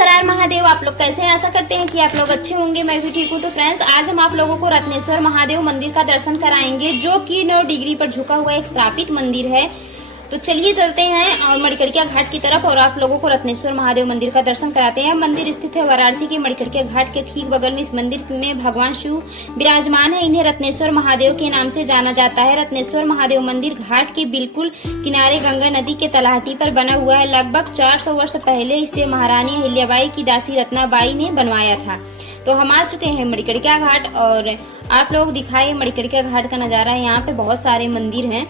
हर हर महादेव। आप लोग कैसे हैं? आशा करते हैं कि आप लोग अच्छे होंगे। मैं भी ठीक हूँ। तो फ्रेंड्स, आज हम आप लोगों को रत्नेश्वर महादेव मंदिर का दर्शन कराएंगे, जो कि 9 डिग्री पर झुका हुआ एक स्थापित मंदिर है। तो चलिए चलते हैं मणिकर्णिका घाट की तरफ और आप लोगों को रत्नेश्वर महादेव मंदिर का दर्शन कराते हैं। मंदिर स्थित है वाराणसी के मणिकर्णिका घाट के ठीक बगल में। इस मंदिर में भगवान शिव विराजमान है। इन्हें रत्नेश्वर महादेव के नाम से जाना जाता है। रत्नेश्वर महादेव मंदिर घाट के बिल्कुल किनारे गंगा नदी के तलहटी पर बना हुआ है। लगभग 400 वर्ष पहले इसे महारानी अहिल्याबाई की दासी रत्नाबाई ने बनवाया था। तो हम आ चुके हैं मणिकर्णिका घाट और आप लोग दिखाए मणिकर्णिका घाट का नजारा। यहाँ पे बहुत सारे मंदिर हैं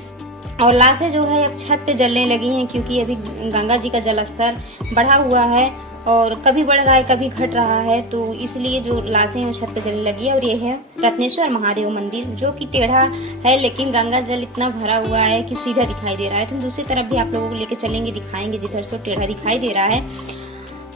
और लाशें जो है अब छत पे जलने लगी हैं, क्योंकि अभी गंगा जी का जलस्तर बढ़ा हुआ है और कभी बढ़ रहा है कभी घट रहा है, तो इसलिए जो लाशें हैं छत पे जलने लगी है। और ये है रत्नेश्वर महादेव मंदिर, जो कि टेढ़ा है, लेकिन गंगा जल इतना भरा हुआ है कि सीधा दिखाई दे रहा है। तो दूसरी तरफ भी आप लोगों को लेकर चलेंगे, दिखाएंगे जिधर से टेढ़ा दिखाई दे रहा है।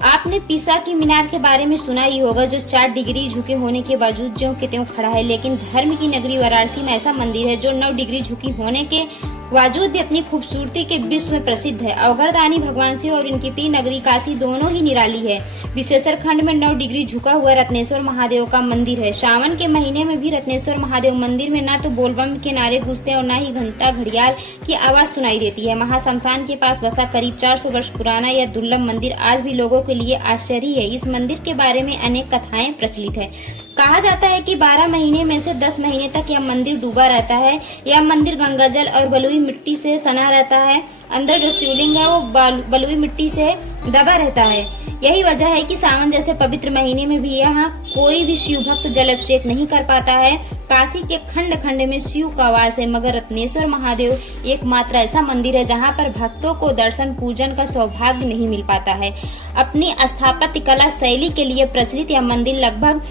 आपने पीसा की मीनार के बारे में सुना ही होगा, जो 4 डिग्री झुके होने के बावजूद ज्यों के त्यों खड़ा है। लेकिन धर्म की नगरी वाराणसी में ऐसा मंदिर है जो 9 डिग्री झुकी होने के बावजूद भी अपनी खूबसूरती के विश्व में प्रसिद्ध है। अवघड़दानी भगवान शिव और इनकी प्रिय नगरी काशी दोनों ही निराली है। विश्वेश्वर खंड में 9 डिग्री झुका हुआ रत्नेश्वर महादेव का मंदिर है। सावन के महीने में भी रत्नेश्वर महादेव मंदिर में न तो बोलबम के नारे गूंजते और न ही घंटा घड़ियाल की आवाज सुनाई देती है। महाशमशान के पास बसा करीब 400 वर्ष पुराना यह दुर्लभ मंदिर आज भी लोगों के लिए आश्चर्य है। इस मंदिर के बारे में अनेक कथाएं प्रचलित है। कहा जाता है कि 12 महीने में से 10 महीने तक यह मंदिर डूबा रहता है। यह मंदिर गंगा जल और बलुई मिट्टी से सना रहता है। अंदर जो शिवलिंग है वो बलुई मिट्टी से दबा रहता है। यही वजह है कि सावन जैसे पवित्र महीने में भी यहाँ कोई भी शिव भक्त जल अभिषेक नहीं कर पाता है। काशी के खंड खंड में शिव का वास है, मगर रत्नेश्वर महादेव एकमात्र ऐसा मंदिर है जहाँ पर भक्तों को दर्शन पूजन का सौभाग्य नहीं मिल पाता है। अपनी स्थापत्य कला शैली के लिए प्रचलित यह मंदिर लगभग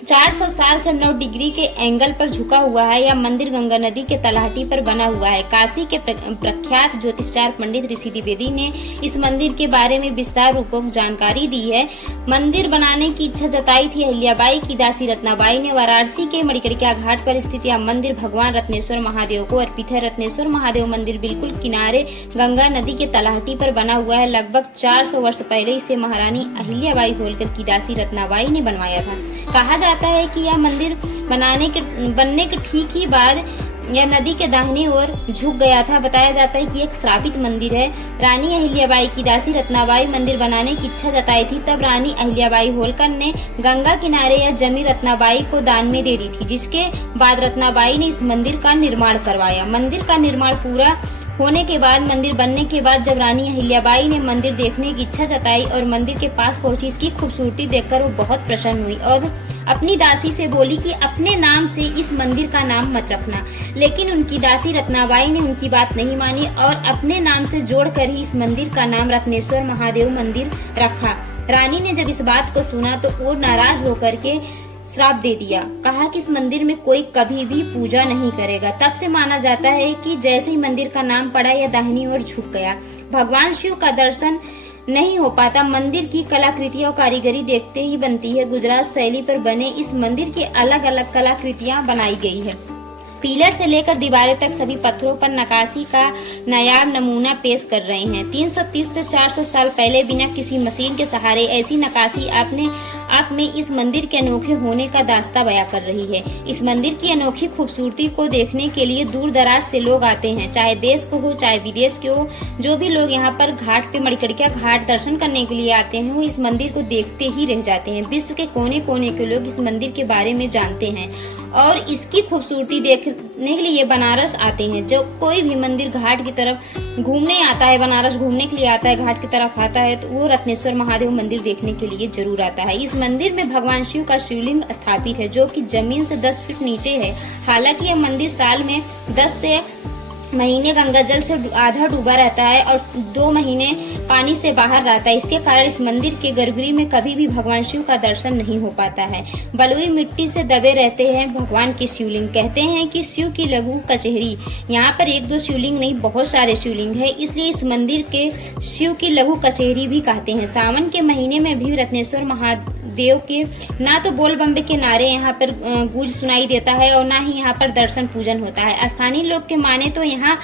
400 साल से 9 डिग्री के एंगल पर झुका हुआ है। यह मंदिर गंगा नदी के तलहटी पर बना हुआ है। काशी के प्रख्यात ज्योतिषाचार्य पंडित ऋषि द्विवेदी ने इस मंदिर के बारे में विस्तार रूपक जानकारी दी है। मंदिर बनाने की इच्छा जताई थी अहिल्याबाई की दासी रत्नाबाई ने। वाराणसी के मणिकर्णिका घाट पर स्थित यह मंदिर भगवान रत्नेश्वर महादेव को अर्पित है। रत्नेश्वर महादेव मंदिर बिल्कुल किनारे गंगा नदी के तलहटी पर बना हुआ है। लगभग 400 वर्ष पहले इसे महारानी अहिल्याबाई होलकर की दासी रत्नाबाई ने बनवाया था। कहा जाता है कि यह मंदिर बनने के ठीक ही बाद यह नदी के दाहिनी ओर झुक गया था। बताया जाता है कि एक श्रापित मंदिर है। रानी अहिल्याबाई की दासी रत्नाबाई मंदिर बनाने की इच्छा जताई थी। तब रानी अहिल्याबाई होलकर ने गंगा किनारे यह जमीन रत्नाबाई को दान में दे दी थी, जिसके बाद रत्नाबाई ने इस मंदिर का निर्माण करवाया। मंदिर का निर्माण पूरा होने के बाद, मंदिर बनने के बाद जब रानी अहिल्याबाई ने मंदिर देखने की इच्छा जताई और मंदिर के पास पहुंची, इसकी खूबसूरती देखकर वो बहुत प्रसन्न हुई और अपनी दासी से बोली कि अपने नाम से इस मंदिर का नाम मत रखना। लेकिन उनकी दासी रत्नाबाई ने उनकी बात नहीं मानी और अपने नाम से जोड़कर ही इस मंदिर का नाम रत्नेश्वर महादेव मंदिर रखा। रानी ने जब इस बात को सुना तो वो नाराज होकर के श्राप दे दिया। कहा कि इस मंदिर में कोई कभी भी पूजा नहीं करेगा। तब से माना जाता है कि जैसे ही मंदिर का नाम पड़ा, यह दाहिनी ओर झुक गया। भगवान शिव का दर्शन नहीं हो पाता। मंदिर की कलाकृतियां और कारीगरी देखते ही बनती है। गुजरात शैली पर बने इस मंदिर के अलग अलग कलाकृतियां बनाई गई है। पिलर से लेकर दीवारें तक सभी पत्थरों पर नक्काशी का नायाब नमूना पेश कर रहे हैं। 330 से 400 साल पहले बिना किसी मशीन के सहारे ऐसी नक्काशी आपने आप में इस मंदिर के अनोखे होने का दास्ता बयां कर रही है। इस मंदिर की अनोखी खूबसूरती को देखने के लिए दूर दराज से लोग आते हैं, चाहे देश को हो चाहे विदेश के हो। जो भी लोग यहाँ पर घाट पे मणिकर्णिका घाट दर्शन करने के लिए आते हैं, वो इस मंदिर को देखते ही रह जाते हैं। विश्व के कोने कोने के लोग इस मंदिर के बारे में जानते हैं और इसकी खूबसूरती देखने के लिए बनारस आते हैं। जो कोई भी मंदिर घाट की तरफ घूमने आता है, बनारस घूमने के लिए आता है, घाट की तरफ आता है, तो वो रत्नेश्वर महादेव मंदिर देखने के लिए जरूर आता है। इस मंदिर में भगवान शिव का शिवलिंग स्थापित है, जो कि जमीन से 10 फीट नीचे है। हालांकि यह मंदिर साल में 10 से महीने गंगा जल से आधा डूबा रहता है और 2 महीने पानी से बाहर रहता है। इसके कारण इस मंदिर के गर्भगृह में कभी भी भगवान शिव का दर्शन नहीं हो पाता है। बलुई मिट्टी से दबे रहते हैं भगवान के शिवलिंग। कहते हैं कि शिव की लघु कचहरी, यहाँ पर 1-2 शिवलिंग नहीं, बहुत सारे शिवलिंग है, इसलिए इस मंदिर के शिव की लघु कचहरी भी कहते हैं। सावन के महीने में भी रत्नेश्वर महादेव के ना तो बोल बम्बे के नारे यहाँ पर गूंज सुनाई देता है और ना ही यहाँ पर दर्शन पूजन होता है। स्थानीय लोग के माने तो यहाँ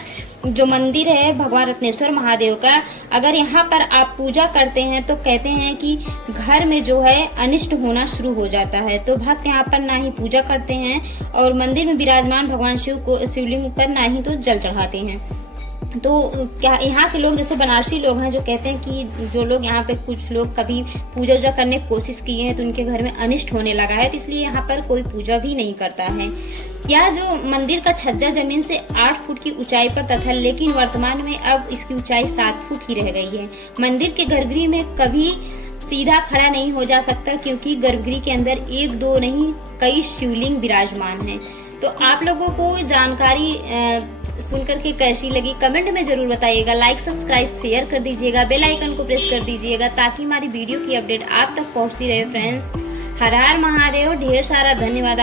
जो मंदिर है भगवान रत्नेश्वर महादेव का, अगर यहाँ पर आप पूजा करते हैं तो कहते हैं कि घर में जो है अनिष्ट होना शुरू हो जाता है। तो भक्त यहाँ पर ना ही पूजा करते हैं और मंदिर में विराजमान भगवान शिवलिंग पर ना ही तो जल चढ़ाते हैं। तो क्या यहाँ के लोग जैसे बनारसी लोग हैं जो कहते हैं कि जो लोग यहाँ पे कुछ लोग कभी पूजा वूजा करने की कोशिश किए हैं तो उनके घर में अनिष्ट होने लगा है, तो इसलिए यहाँ पर कोई पूजा भी नहीं करता है। यह जो मंदिर का छज्जा जमीन से 8 फुट की ऊंचाई पर तथा, लेकिन वर्तमान में अब इसकी ऊंचाई 7 फुट ही रह गई है। मंदिर के गर्भगृह में कभी सीधा खड़ा नहीं हो जा सकता क्योंकि गर्भगृह के अंदर 1-2 नहीं कई शिवलिंग विराजमान हैं। तो आप लोगों को जानकारी सुनकर के कैसी लगी कमेंट में जरूर बताइएगा। लाइक सब्सक्राइब शेयर कर दीजिएगा, बेल आइकन को प्रेस कर दीजिएगा ताकि हमारी वीडियो की अपडेट आप तक पहुंचती रहे फ्रेंड्स। हर हर महादेव, ढेर सारा धन्यवाद।